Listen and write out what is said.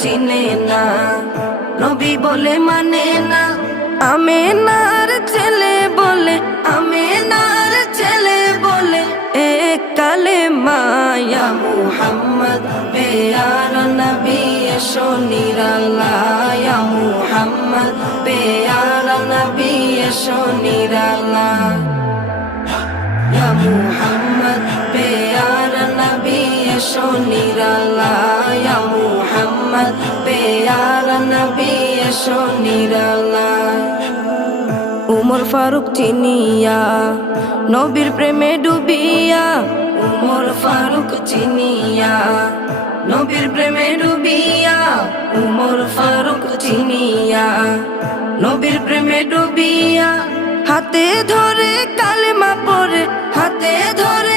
চিনে না, নবী বলে মানে না। আমেনার ছেলে বলে, আমেনার ছেলে বলে এক কালেমা ইয়া মুহাম্মদ পেয়ারা নবী এসো নিরালা, ইয়া মুহাম্মদ পেয়ারা নবী এসো নিরালা, ইয়া মুহাম্মদ পেয়ারা নবী এসো নিরালা, ইয়া মুহাম্মদ পেয়ারা নবী এসো নিরালা। উমর ফারুক চিনিয়া নবীর প্রেমে ডুবিয়া, উমর ফারুক চিনিয়া নবীর প্রেমে ডুবিয়া, উমর ফারুক চিনিয়া নবীর প্রেমে ডুবিয়া। হাতে ধরে কালেমা পড়ে, হাতে ধরে